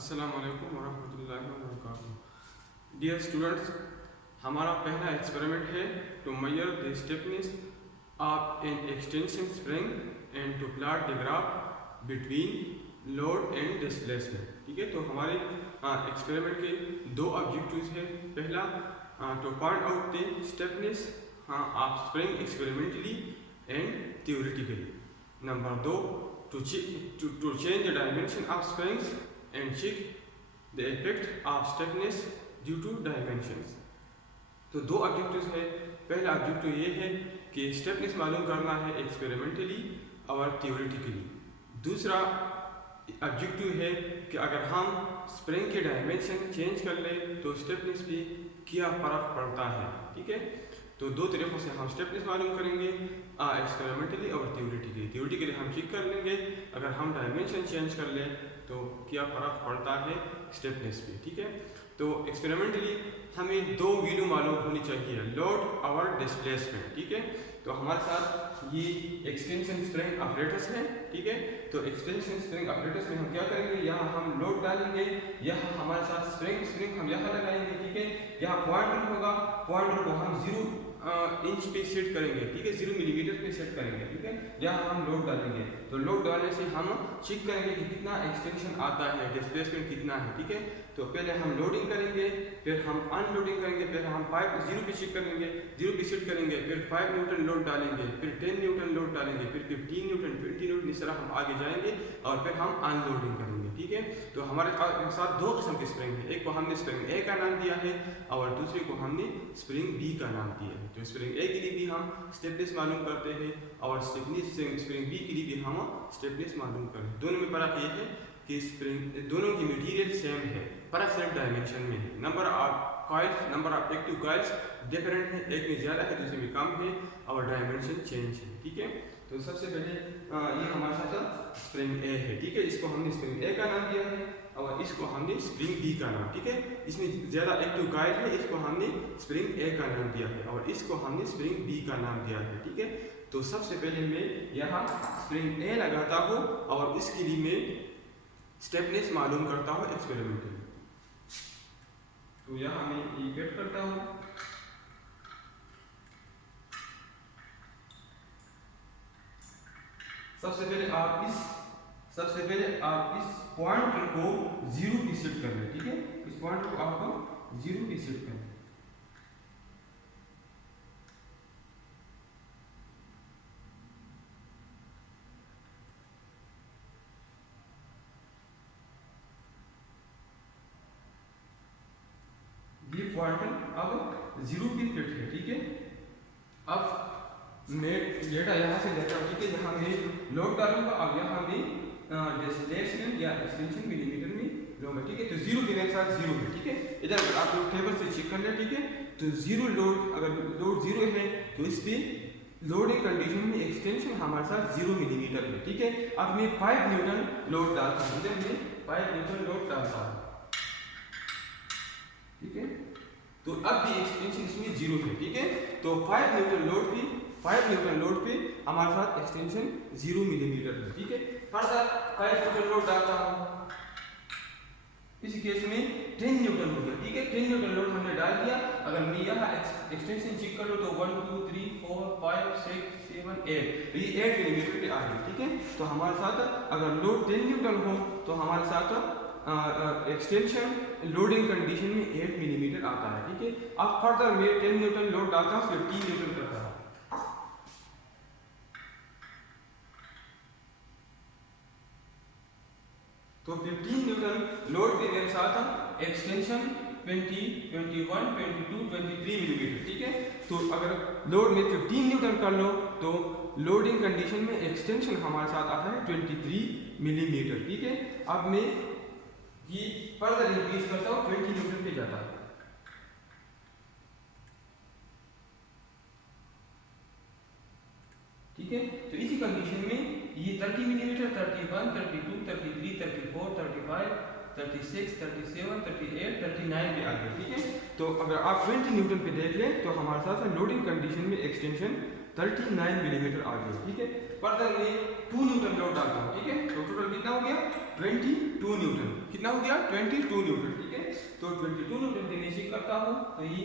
अस्सलाम वालेकुम वरहमतुल्लाहि वबरकातुहू। डियर स्टूडेंट्स, हमारा पहला एक्सपेरिमेंट है to measure the stiffness of an extension spring and to plot the graph between load and displacement. ठीक है, तो हमारे एक्सपेरिमेंट के दो ऑब्जेक्टिव्स है। पहला to find out the stiffness of spring experimentally and theoretically. Number दो, to change the dimension of springs and check the effect of stiffness due to dimensions। तो दो ऑब्जेक्टिव्स है। पहला ऑब्जेक्टिव ये है कि स्टिफनेस मालूम करना है एक्सपेरिमेंटली और थ्योरेटिकली। दूसरा ऑब्जेक्टिव है कि अगर हम स्प्रिंग के डायमेंशन चेंज कर ले तो स्टिफनेस पे क्या फ़र्क पड़ता है। ठीक है, तो दो तरीक़ों से हम स्टिफनेस मालूम करेंगे, एक्सपेरिमेंटली और थ्योरेटिकली। थ्योरेटिकली हम चेक कर लेंगे अगर हम डायमेंशन चेंज कर लें तो क्या फ़र्क पड़ता है स्टिफनेस पे। ठीक है, तो एक्सपेरिमेंटली हमें दो वैल्यू मालूम होनी चाहिए, लोड और डिस्प्लेसमेंट। ठीक है, तो हमारे साथ ये एक्सटेंशन स्प्रिंग ऑपरेटर्स है। ठीक है, तो एक्सटेंशन स्प्रिंग ऑपरेटर्स में हम क्या करेंगे, यहाँ हम लोड डालेंगे, यहाँ हमारे साथ स्प्रिंग हम यहाँ लगाएंगे। ठीक है, यहाँ पॉइंटर होगा, पॉइंटर को हम 0 इंच पे सेट करेंगे। ठीक है, 0 मिलीमीटर पे सेट करेंगे। ठीक है, यहाँ हम लोड डालेंगे, तो लोड डालने से हम चेक करेंगे कि कितना एक्सटेंशन आता है, डिस्प्लेसमेंट कितना है। ठीक है, तो पहले हम लोडिंग करेंगे, फिर हम अनलोडिंग करेंगे, फिर हम 0 पे चेक करेंगे, 0 पे सेट करेंगे, फिर 5 न्यूटन लोड डालेंगे, फिर 10 न्यूटन लोड डालेंगे, फिर 15 न्यूटन, 20 न्यूटन, इस तरह हम आगे जाएंगे और फिर हम अनलोडिंग करेंगे। ठीक है, तो हमारे साथ दो किस्म के स्प्रिंग है। एक को हमने स्प्रिंग ए का नाम दिया है और दूसरे को हमने स्प्रिंग बी का नाम दिया है। तो स्प्रिंग ए के लिए भी हम स्टिफनेस मालूम करते हैं और स्प्रिंग बी के लिए भी हम स्टिफनेस मालूम करते हैं। दोनों में फर्क ये है कि स्प्रिंग दोनों की मटेरियल सेम है, फर्क सिर्फ डायमेंशन में है। Number of coils, number of active coils different है, एक में ज़्यादा है दूसरे में कम है और डायमेंशन चेंज है। ठीक है, तो सबसे पहले ये हमारे साथ स्प्रिंग ए है। ठीक है, इसको हमने स्प्रिंग ए का नाम दिया है और इसको हमने स्प्रिंग बी का नाम। ठीक है, इसमें ज़्यादा एक्टिव कॉइल है, इसको हमने स्प्रिंग ए का नाम दिया है और इसको हमने स्प्रिंग बी का नाम दिया है। ठीक है, तो सबसे पहले मैं यहाँ स्प्रिंग ए लगाता हूँ और इसके लिए मैं स्टिफनेस मालूम करता हूँ एक्सपेरिमेंटली। तो यहाँ मैं ये कट करता हूँ। सबसे पहले आप इस पॉइंटर को 0 पे सेट कर लें। ठीक है, इस पॉइंटर को आपको 0 पे सेट करना है। ये पॉइंटर अब 0 पे फिट है। ठीक है, अब मैं डेटा यहाँ से लेता हूँ। ठीक है, यहाँ मैं लोड डालूंगा और यहाँ मैं डिस्प्लेसमेंट या एक्सटेंशन मिलीमीटर में लूँगा। ठीक है, तो 0 के मेरे साथ 0 है। ठीक है, इधर अगर आप लोग टेबल से चेक कर लें। ठीक है, तो 0 लोड, अगर लोड 0 है तो इस पर लोडिंग कंडीशन में एक्सटेंशन हमारे साथ 0 मिलीमीटर है। ठीक है, अब मैं 5 न्यूटन लोड डालता हूँ, इधर मैं 5 न्यूटन लोड डालता हूँ। ठीक है, तो अब भी एक्सटेंशन इसमें 0 है। ठीक है, तो 5 न्यूटन लोड पे हमारे साथ एक्सटेंशन 0 मिलीमीटर है। ठीक है, फर्दर 5 न्यूटन लोड डालता हूँ, इस केस में 10 न्यूटन हो गया। ठीक है, 10 न्यूटन लोड हमने डाल दिया। अगर मैं यहाँ एक्सटेंशन चेक करूँ तो 1 2 3 4 5 6 7 8, ये 8 मिलीमीटर पे आ गई। ठीक है, तो हमारे साथ अगर लोड 10 न्यूटन हो तो हमारे साथ एक्सटेंशन लोडिंग कंडीशन में 8 मिलीमीटर आता है। ठीक है, अब फर्दर मैं 10 न्यूटन लोड डालता हूँ, 15 न्यूटन करता हूँ। तो 15 न्यूटन लोड के मेरे साथ एक्सटेंशन 20 21 22 23 मिलीमीटर। ठीक है, तो अगर लोड में 15 न्यूटन कर लो तो लोडिंग कंडीशन में एक्सटेंशन हमारे साथ आता है 23 मिलीमीटर। ठीक है, अब मैं ये फर्दर इंक्रीज करता हूँ, 20 न्यूटन पे जाता है। ठीक है, तो इसी कंडीशन में ये 30 मिलीमीटर, 31 32 33 34 35 36 37 38 39 पे आ गया। ठीक है, तो अगर आप 20 न्यूटन पे देख लें तो हमारे साथ लोडिंग कंडीशन में एक्सटेंशन 39 मिलीमीटर आ गया। ठीक है, फर्दर मैं 2 न्यूटन लोड डालता हूँ। ठीक है, तो टोटल कितना हो गया 22 न्यूटन। कितना हो गया? 22 न्यूटन। ठीक है, तो 22 न्यूटन पे मैं चेक करता हूँ, तो ये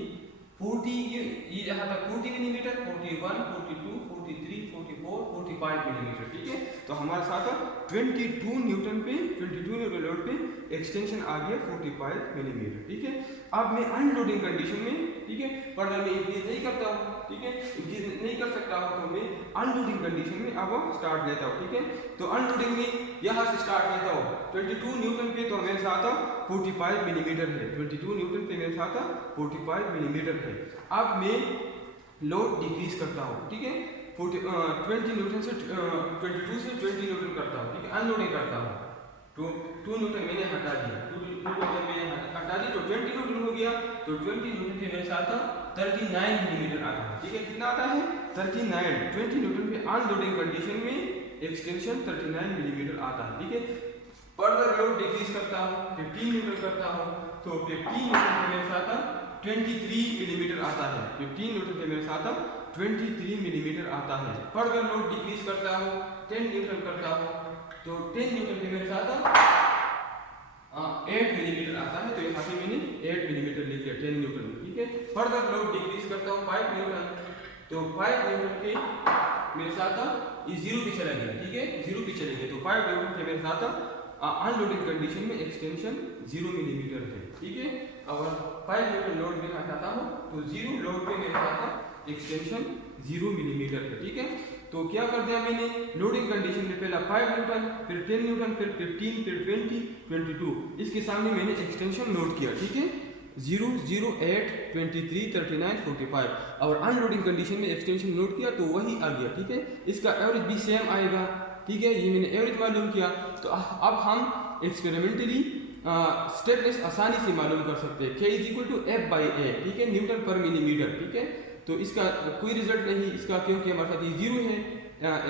40, ये यहाँ तक 40 मिलीमीटर, 41, 42, 43, 44, 45 मिलीमीटर। ठीक है, तो हमारे साथ 22 न्यूटन पे, 22 न्यूटन लोड पे एक्सटेंशन आ गया 45 मिलीमीटर। ठीक है, अब मैं अनलोडिंग कंडीशन में, ठीक है, फर्दर मैं इंक्रीज नहीं करता हूँ, ठीक है, इंक्रीज नहीं कर सकता हूँ, तो मैं अनलोडिंग कंडीशन में अब स्टार्ट लेता हूँ। ठीक है, तो अनलोडिंग में यहाँ से स्टार्ट लेता हूँ 22 न्यूटन पे, तो मेरे साथ 45 मिलीमीटर है। 22 न्यूटन पे मेरे साथ 45 मिलीमीटर है। अब मैं लोड डिक्रीज करता हूँ। ठीक है, 20 न्यूटन से 22 से 20 न्यूटन करता हूँ। ठीक है, अनलोडिंग करता हूँ। 2 न्यूटन मैंने हटा दिया, 2 न्यूटन मैंने हटा दी, तो 20 न्यूटन हो गया। तो 20 न्यूटन पे मेरे साथ 39 मिलीमीटर आता है। ठीक है, कितना आता है? 39। 20 न्यूटन पे अनलोडिंग कंडीशन में एक्सटेंशन 39 मिलीमीटर आता है। ठीक है, फर्दर लोड डिक्रीज करता हूँ, 15 न्यूटन करता हूँ, तो 15 न्यूटन पे मेरे साथ 23 मिलीमीटर आता है। 15 न्यूटन पे मेरे साथ 23 मिलीमीटर आता है। फर्दर लोड डिक्रीज करता हूँ, 10 न्यूटन करता हूँ, तो 10 न्यूटन पे मेरे साथ 8 मिलीमीटर आता है। तो यहाँ पे मैंने 8 मिलीमीटर लिख दिया 10 न्यूटन। ठीक है, फर्दर लोड डिक्रीज करता हूँ 5 न्यूटन, तो 5 न्यूटन पे मेरे साथ ये 0 पे चला गया। ठीक है, 0 पे चले गए, तो 5 न्यूटन पे मेरे साथ अनलोडिंग कंडीशन में एक्सटेंशन 0 मिलीमीटर है। ठीक है, अगर 5 न्यूटन लोड में चाहता हूँ, तो 0 लोड पे मेरे साथ एक्सटेंशन 0 मिलीमीटर है। ठीक है, तो क्या कर दिया मैंने, लोडिंग कंडीशन में पहला 5 न्यूटन, फिर 10 न्यूटन, फिर 15, फिर 20, 22, इसके सामने मैंने एक्सटेंशन नोट किया। ठीक है, 0, 0, 8, 23, 39, 45, और अनलोडिंग कंडीशन में एक्सटेंशन नोट किया, तो वही आ गया। ठीक है, इसका एवरेज भी सेम आएगा। ठीक है, ये मैंने एवरेज मालूम किया। तो अब हम एक्सपेरिमेंटली स्टेपलेस आसानी से मालूम कर सकते हैं, K = F/A। ठीक है, न्यूटन पर मिलीमीटर। ठीक है, तो इसका कोई रिजल्ट नहीं इसका, क्योंकि हमारे साथ ये 0 है,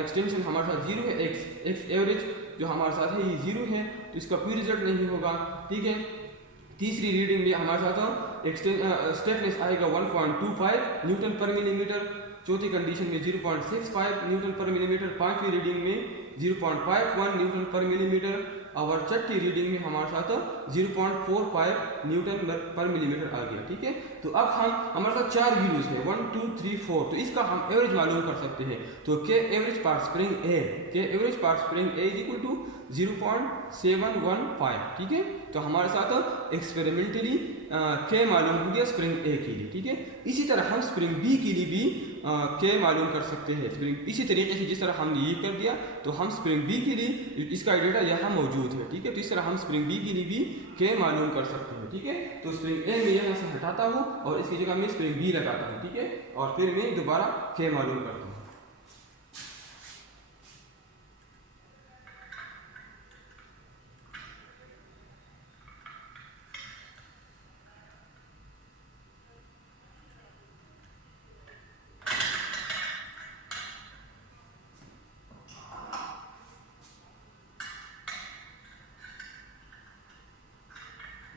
एक्सटेंशन हमारे साथ 0 है, एक्स एवरेज जो हमारे साथ है ये 0 है, तो इसका कोई रिजल्ट नहीं होगा। ठीक है, तीसरी रीडिंग में हमारे साथ स्टेपलेस आएगा 1.25 न्यूटन पर मिलीमीटर, चौथी कंडीशन में 0.65 न्यूटन पर मिलीमीटर, पांचवी रीडिंग में 0.51 न्यूटन पर मिलीमीटर, और छठी रीडिंग में हमारे साथ 0.45 न्यूटन पर मिलीमीटर आ गया। ठीक है, तो अब हमारे साथ 4 वैल्यूज है, 1, 2, 3, 4, तो इसका हम एवरेज मालूम कर सकते हैं। तो K एवरेज पर स्प्रिंग A, K एवरेज पर स्प्रिंग A = 0.715। ठीक है, तो हमारे साथ एक्सपेरिमेंटली K मालूम हो गया स्प्रिंग A के लिए। ठीक है, इसी तरह हम स्प्रिंग B के लिए भी K मालूम कर सकते हैं। स्प्रिंग इसी तरीके से जिस तरह हमने ये कर दिया, तो हम स्प्रिंग B के लिए, इसका डेटा यहाँ मौजूद है। ठीक है, तो इस तरह हम स्प्रिंग B के लिए भी K मालूम कर सकते हैं। ठीक है, तो स्प्रिंग A मैं यहाँ से हटाता हूँ और इसकी जगह मैं स्प्रिंग B लगाता हूँ। ठीक है, और फिर मैं दोबारा K मालूम करता हूँ।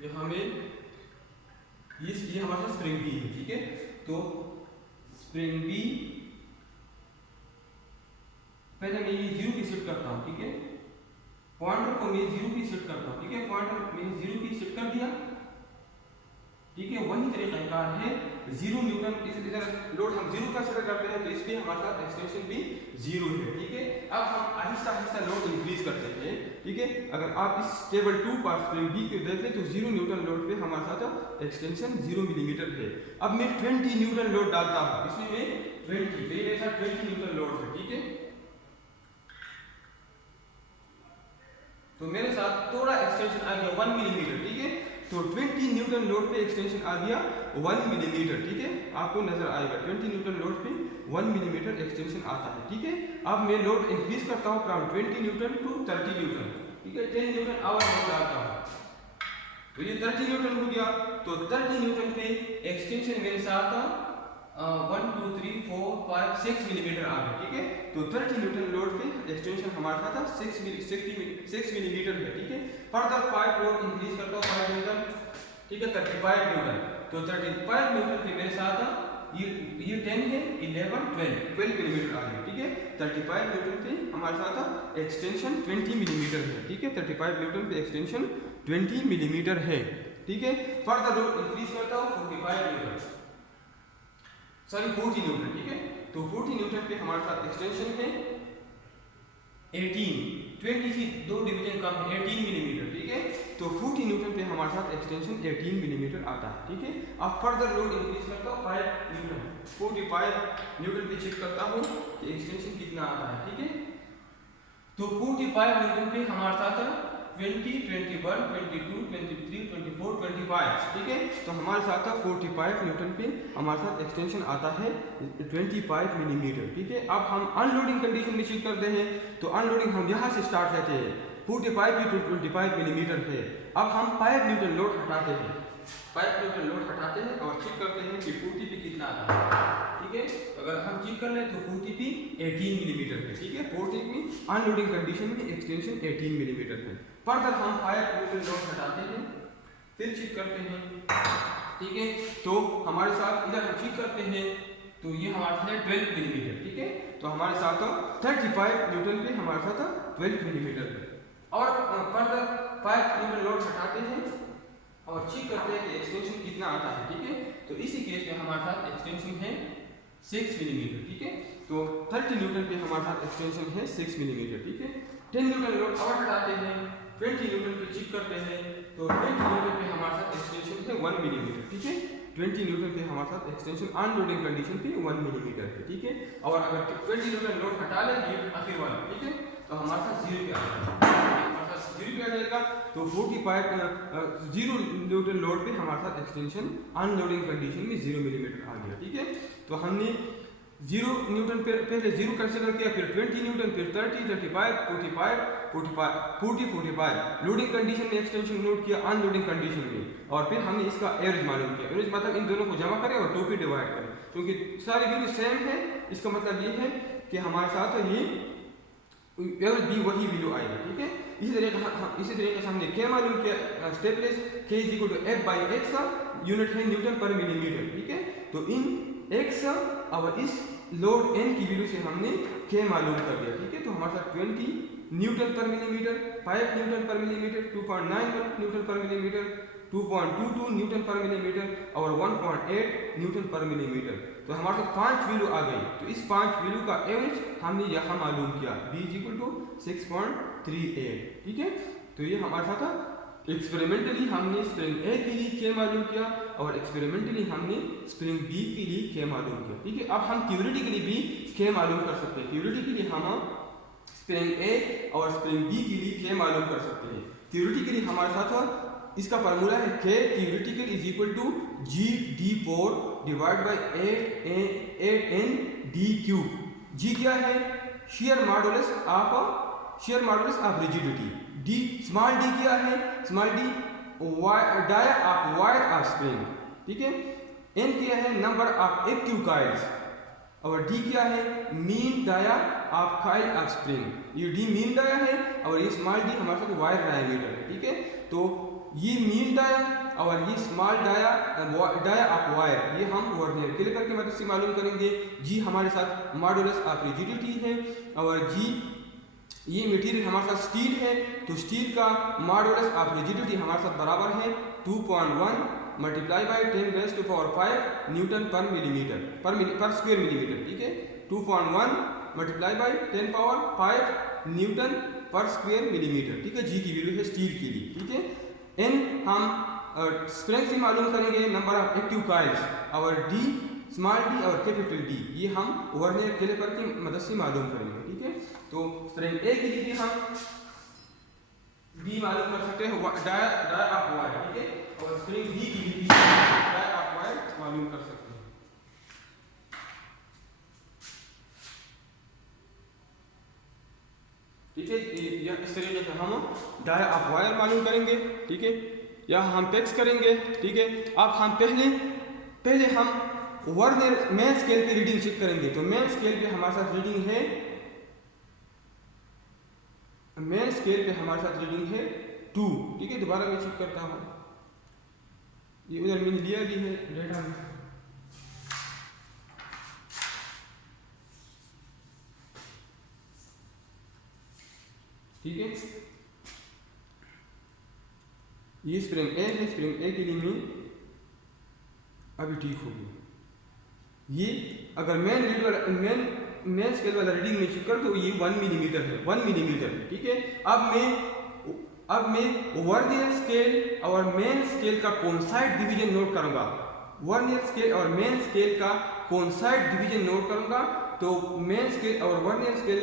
यहाँ में ये हमारे पास स्प्रिंग बी है। ठीक है, तो स्प्रिंग बी पहले मैं ये 0 की सेट करता हूँ। ठीक है, पॉइंटर को मैं 0 की सेट करता हूँ। ठीक है, पॉइंटर मैंने 0 की सेट कर दिया। ठीक है, वही तरीकाकार है 0 न्यूटन, इधर लोड हम 0 का सेट करते हैं, तो इस पे हमारे साथ एक्सटेंशन भी 0 है। ठीक है, अब हम आहिस्ता आहिस्ता लोड इंक्रीज करते हैं। ठीक है, अगर आप इस टेबल 2 पर स्प्रिंग बी को देखें, तो 0 न्यूटन लोड पे हमारे साथ एक्सटेंशन 0 मिलीमीटर है। अब मैं 20 न्यूटन लोड डालता हूँ, इसमें मैं 20 मेरे साथ 20 न्यूटन लोड है। ठीक है, तो मेरे साथ थोड़ा एक्सटेंशन आ गया 1 मिलीमीटर। ठीक है, तो 20 न्यूटन लोड पे एक्सटेंशन आ गया 1 मिलीमीटर। ठीक है, आपको नजर आएगा 20 न्यूटन लोड पे 1 मिलीमीटर एक्सटेंशन आता है। ठीक है, अब मैं लोड इंक्रीज करता हूँ फ्रॉम 20 न्यूटन टू 30 न्यूटन। ठीक है, 10 न्यूटन और लोड डालता हूँ, तो ये 30 न्यूटन हो गया। तो 30 न्यूटन पे एक्सटेंशन मेरे साथ 1, 2, 3, 4, 5, 6 मिलीमीटर आ गया। ठीक है, तो 30 न्यूटन लोड पे एक्सटेंशन हमारे साथ 6 मिलीमीटर है। ठीक है, फर्दर 5 लोड इंक्रीज करता हूँ 5 न्यूटन। ठीक है, 35 न्यूटन, तो 35 न्यूटन पे मेरे साथ ये 10 है, 11, 12 मिलीमीटर आ गया। ठीक है, ठीक है। 35 न्यूटन पे हमारे साथ एक्सटेंशन 20 मिलीमीटर है, ठीक है। 35 न्यूटन पे एक्सटेंशन 20 मिलीमीटर है, ठीक है। फर्दर लोड इंक्रीज करता हूँ 45 न्यूटन, सॉरी 40 न्यूटन, ठीक है। तो 40 न्यूटन पे हमारे साथ एक्सटेंशन है 18, 20 से 2 डिवीजन कम है 18 मिलीमीटर, ठीक है। तो 40 न्यूटन पे हमारे साथ एक्सटेंशन 18 मिलीमीटर आता है, ठीक है। अब फर्दर लोड इंक्रीज करता हूँ 5 न्यूटन, 45 न्यूटन पे चेक करता हूँ कि एक्सटेंशन कितना आता है, ठीक है। तो 45 न्यूटन पे हमारे साथ 20, 21, 22, 23, 24, 25, ठीक है। तो हमारे साथ 45 न्यूटन पे हमारे साथ एक्सटेंशन आता है 25 मिलीमीटर, ठीक है। अब हम अनलोडिंग कंडीशन में चेक करते हैं, तो अनलोडिंग हम यहाँ से स्टार्ट करते हैं, 45 टू 25 मिलीमीटर है। अब हम 5 न्यूटन लोड हटाते हैं, 5 न्यूटन लोड हटाते हैं और चेक करते हैं कि 40 पे कितना आता है, ठीक है। अगर हम चेक कर लें तो 40 पे 18 मिलीमीटर है, ठीक है। 40 में अनलोडिंग कंडीशन में एक्सटेंशन 18 मिलीमीटर है। फर्दर हम 5 न्यूटन लोड हटाते हैं, फिर चेक करते हैं, ठीक है। तो हमारे साथ इधर हम चेक करते हैं तो ये हमारे साथ है 12 मिलीमीटर, ठीक है। तो हमारे साथ 35 न्यूटन पे हमारे साथ 12 मिलीमीटर है। और फर्दर 5 न्यूटन लोड हटाते हैं और चेक करते हैं कि एक्सटेंशन कितना आता है, ठीक है। तो इसी केस में हमारे साथ एक्सटेंशन है 6 मिलीमीटर, ठीक है। तो 30 न्यूटन पे हमारे साथ एक्सटेंशन है 6 मिलीमीटर, ठीक है। 10 न्यूटन लोड और हटाते हैं, 20 न्यूटन पे चेक करते हैं, तो 20 न्यूटन पे हमारे साथ एक्सटेंशन है 1 मिलीमीटर, ठीक है। 20 न्यूटन पे हमारे साथ एक्सटेंशन अनलोडिंग कंडीशन पे 1 मिलीमीटर है, ठीक है। और अगर 20 न्यूटन लोड हटा लेंगे आखिर वाला, ठीक है, तो हमारे साथ 0 पे आ जाएगा, हमारे साथ 0 पे आ जाएगा। तो 45 0 न्यूटन लोड पे हमारे साथ एक्सटेंशन अनलोडिंग कंडीशन में 0 मिलीमीटर आ गया, ठीक है। तो हमने 0 न्यूटन पे पहले 0 कंसीडर किया, फिर 20 न्यूटन, फिर 30, 35, 45, 45, 40, 45 लोडिंग कंडीशन में एक्सटेंशन नोट किया अनलोडिंग कंडीशन में, और फिर हमने इसका एवरेज मालूम किया। एवरेज मतलब इन दोनों को जमा करें और 2 पे डिवाइड करें, क्योंकि सारी वैल्यू सेम है। इसका मतलब ये है कि हमारे साथ ये एवरेज भी वही वैल्यू आएगा, ठीक है। इसी तरीके से हमने क्या मालूम किया, stiffness K is equal to F by X, unit है न्यूटन पर मिलीमीटर, ठीक है। तो इन X और इस लोड N की वैल्यू से हमने K मालूम कर दिया, ठीक है। तो हमारे साथ 20 Newton per millimetre, 5 Newton per millimetre, 2.91 Newton per millimetre, 2.22 Newton per millimetre और 1.8 न्यूटन पर मिलीमीटर। तो हमारे साथ 5 वैल्यू आ गई। तो इस 5 वैल्यू का एवरेज हमने यहाँ मालूम किया, B इज इक्वल टू 6.38, ठीक है। तो ये हमारे साथ एक्सपेरिमेंटली हमने स्प्रिंग A के लिए K मालूम किया और एक्सपेरिमेंटली हमने स्प्रिंग B के लिए K मालूम किया, ठीक है। अब हम थ्योरेटिकली भी K मालूम कर सकते हैं। थ्योरेटिकली हम स्प्रिंग A और स्प्रिंग B के लिए K मालूम कर सकते हैं। थ्योरेटिकली हमारे साथ इसका फार्मूला है K theoretical is equal to GD4 divide by 8N D cube. G क्या है, shear modulus of rigidity. D small d क्या है, small d dia of wire of spring, ठीक है। N क्या है, नंबर ऑफ एक्टिव कॉइल्स, और D क्या है, mean dia of coil of spring. ये D मीन डाया है और ये स्मॉल d हमारे साथ वायर डायमीटर है, ठीक है। तो ये मीन डाया और ये स्मॉल डाया ऑफ वायर, ये हम वर्नियर कैलिपर की मदद से मालूम करेंगे। G हमारे साथ मॉडुलस ऑफ रिजिडिटी है और G ये मटेरियल हमारे साथ स्टील है, तो स्टील का मॉडुलस ऑफ रिजिडिटी हमारे साथ बराबर है 2.1 multiply by 10⁵ Newton per millimetre पर स्क्वायर मिलीमीटर, ठीक है। 2.1 मल्टीप्लाई बाई 10⁵ न्यूटन पर स्क्वायर मिलीमीटर, ठीक है। जी की वैल्यू है स्टील के लिए, ठीक है। एन हम स्प्रिंग से मालूम करेंगे, नंबर ऑफ एक्टिव कॉइल्स, और डी स्मॉल डी और कैपिटल डी ये हम वर्नियर कैलिपर की मदद से मालूम करेंगे, ठीक है। तो स्प्रिंग ए के लिए हम बी मालूम कर सकते हैं डाया ऑफ वायर, ठीक है। और स्प्रिंग बी की लिए डाया ऑफ वायर मालूम कर सकते हैं, ठीक है। यह इस तरीके से हम डाया ऑफ वायर मालूम करेंगे, ठीक है। या हम पेक्स करेंगे, ठीक है। अब हम पहले हम वर्नियर मेन स्केल पे रीडिंग चेक करेंगे। तो मेन स्केल पे हमारे साथ रीडिंग है, मेन स्केल पे हमारे साथ रीडिंग है 2, ठीक है। दोबारा मैं चेक करता हूँ, ये उधर मैंने लिया भी है डेटा में। ठीक है, ये स्प्रिंग ए है, स्प्रिंग ए के लिए में अभी ठीक होगी। ये अगर मेन स्केल वाला रीडिंग में चेक कर तो ये 1 मिलीमीटर है, 1 मिलीमीटर है। ठीक है, अब मैं वर्नियर स्केल और मेन स्केल का कोइंसाइड डिवीजन नोट करूंगा। वर्नियर स्केल और मेन स्केल का कोइंसाइड डिवीजन नोट करूंगा। तो मेन स्केल और वर्नियर स्केल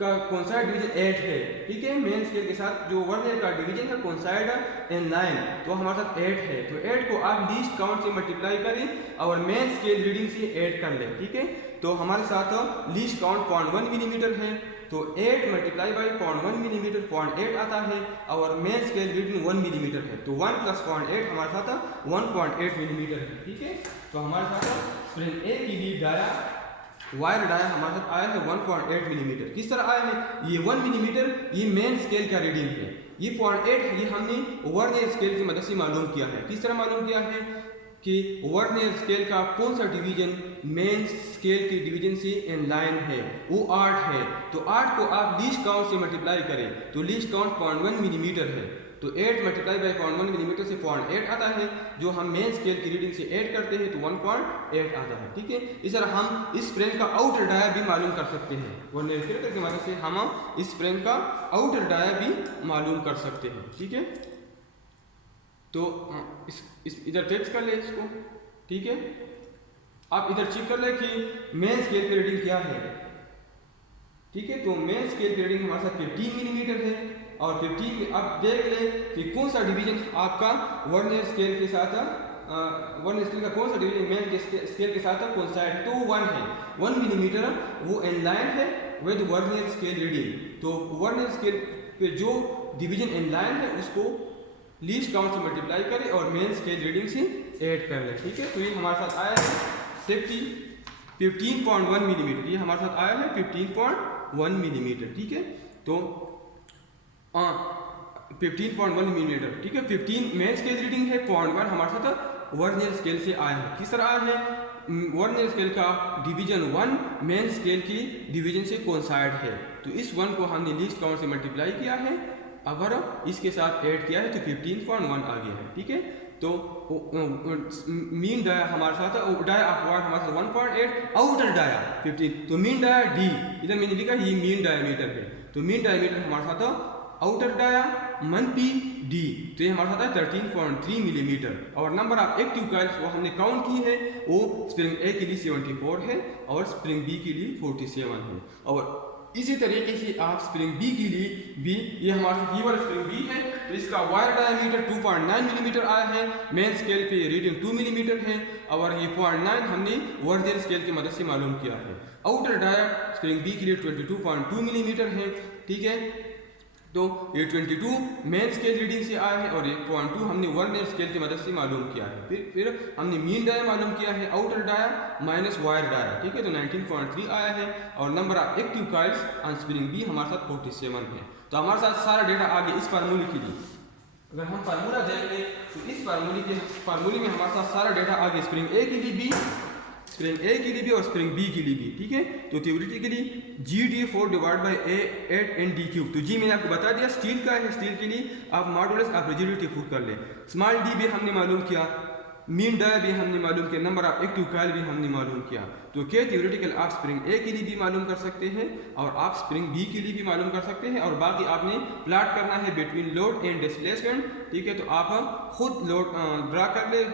का कोइंसाइड डिवीजन 8 है। ठीक है, मेन स्केल के साथ जो वर्नियर का डिवीजन है कोइंसाइड इन 9, तो हमारे साथ 8 है। तो 8 को आप लीस्ट काउंट से मल्टीप्लाई करें और मेन स्केल रीडिंग से ऐड कर लें। ठीक है, तो हमारे साथ लीस्ट काउंट 0.1 मिलीमीटर है, तो 8 मल्टीप्लाई बाई 0.1 मिलीमीटर 0.8 आता है और मेन स्केल रीडिंग 1 मिलीमीटर है, तो 1 प्लस 0.8 हमारे साथ 1.8 मिलीमीटर है। ठीक है, तो हमारे साथ स्प्रिंग ए की लिए डाया वायर डाया हमारे साथ आया है 1.8 मिलीमीटर। किस तरह आया है, ये 1 मिलीमीटर ये मेन स्केल का रीडिंग है, ये 0.8 ये हमने वर्नियर स्केल की मदद से मालूम किया है। किस तरह मालूम किया है कि वर्नियर स्केल का कौन सा डिवीजन मेन स्केल के डिवीजन से इन लाइन है, वो 8 है। तो 8 को आप लीस्ट काउंट से मल्टीप्लाई करें तो लीस्ट काउंट 0.1 मिलीमीटर है, तो 8 मल्टीप्लाई बाई 0.1 मिलीमीटर से 0.8 आता है। जो हम मेन स्केल की रीडिंग से ऐड करते हैं तो 1.8 आता है। ठीक है, इस तरह हम इस फ्रेम का आउटर डाया भी मालूम कर सकते हैं, वर्नियर स्केल की मदद से हम इस फ्रेम का आउटर डाया भी मालूम कर सकते हैं। ठीक है, तो इधर फिक्स कर ले इसको। ठीक है, आप इधर चेक कर ले कि मेन स्केल की रीडिंग क्या है। ठीक है, तो मेन स्केल की रीडिंग हमारे साथ 15 मिलीमीटर है और 15 में आप देख ले कि कौन सा डिवीजन आपका वर्नियर स्केल के साथ वर्नियर स्केल का कौन सा डिवीजन मेन स्केल के साथ कोइंसाइड है, तो 1 है, 1 मिलीमीटर वो इन लाइन है विद वर्नियर स्केल रीडिंग। तो वर्नियर स्केल पे जो डिवीजन इन लाइन है उसको लीस्ट काउंट से मल्टीप्लाई करें और मेन स्केल रीडिंग से ऐड कर लें। ठीक है, तो ये हमारे साथ आया है 15.1 मिलीमीटर, ये हमारे साथ आया है 15.1 मिलीमीटर। ठीक है, तो 15.1 मिलीमीटर। ठीक है, 15 मेन स्केल रीडिंग है, 0.1 हमारे साथ वर्नियर स्केल से आया है। किस तरह आया है, वर्नियर स्केल का डिवीजन 1 मेन स्केल की डिवीजन से कोइंसाइड है, तो इस 1 को हमने लीस्ट काउंट से मल्टीप्लाई किया है, अगर इसके साथ ऐड किया है तो 15.1 आ गया है। ठीक है, तो मीन डाया हमारे साथ डाया ऑफ वायर हमारे साथ 1.8, आउटर डाया 15, तो मीन डाया डी, इधर मैंने लिखा ये मीन डायमीटर है, तो मीन डायमीटर हमारे साथ आउटर डाया मनपी डी, तो ये हमारे साथ है 13.3 मिलीमीटर। और नंबर ऑफ एक्टिव कॉइल्स वो हमने काउंट की है, वो स्प्रिंग ए के लिए 74 है और स्प्रिंग बी के लिए 47 है। और इसी तरीके से आप स्प्रिंग बी के लिए भी, ये हमारे साथ ये वाला स्प्रिंग बी है, तो इसका वायर डायमीटर 2.9 मिलीमीटर आया है, मेन स्केल पे रीडिंग 2 मिलीमीटर है और ये 0.9 हमने वर्नियर स्केल की मदद से मालूम किया है। आउटर डाया स्प्रिंग बी के लिए 22.2 मिलीमीटर है। ठीक है, तो ये 22 मेन स्केल रीडिंग से आया है और ये 0.2 हमने वर्नियर स्केल की मदद से मालूम किया है। फिर हमने मीन डाया मालूम किया है, outer dia minus wire dia. ठीक है, तो 19.3 आया है और number of active coils on spring B हमारे साथ 47 है। तो हमारे साथ सारा डेटा आ गया इस फार्मूले के लिए। अगर हम फार्मूला देख लें तो इस फार्मूले में हमारे साथ सारा डेटा आ गया, स्प्रिंग ए के लिए भी, स्प्रिंग ए के लिए भी और स्प्रिंग बी के लिए भी। ठीक है, तो theoretically GD4 divide by A 8 ND cube, तो जी मैंने आपको बता दिया स्टील का है, स्टील के लिए आप मॉडुलस आप रिजिडिटी पुट कर ले। स्मॉल डी भी हमने मालूम किया, मीन डाया भी हमने मालूम किया, नंबर ऑफ एक्टिव कॉइल भी हमने मालूम किया। तो क्या थ्योरेटिकल आप स्प्रिंग ए के लिए भी मालूम कर सकते हैं और आप स्प्रिंग बी के लिए भी मालूम कर सकते हैं। और बाकी आपने प्लाट करना है बिटवीन लोड एंड डिस्प्लेसमेंट। ठीक है, तो आप खुद लोड ड्रा कर ले,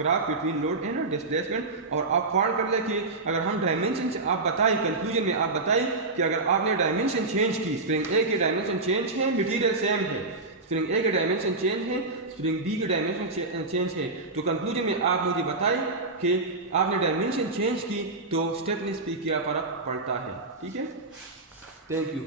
graph between load and displacement, और आप फाइंड कर ले कि अगर हम डायमेंशन आप बताएं, कंक्लूजन में आप बताएं कि अगर आपने डायमेंशन चेंज की, स्प्रिंग ए के डायमेंशन चेंज है, मटीरियल सेम है, स्प्रिंग ए के डायमेंशन चेंज है, स्प्रिंग बी के डायमेंशन चेंज है, तो कंक्लूजन में आप मुझे बताएं कि आपने डायमेंशन चेंज की तो स्टेपनेस पे क्या फ़र्क पड़ता है। ठीक है, थैंक यू।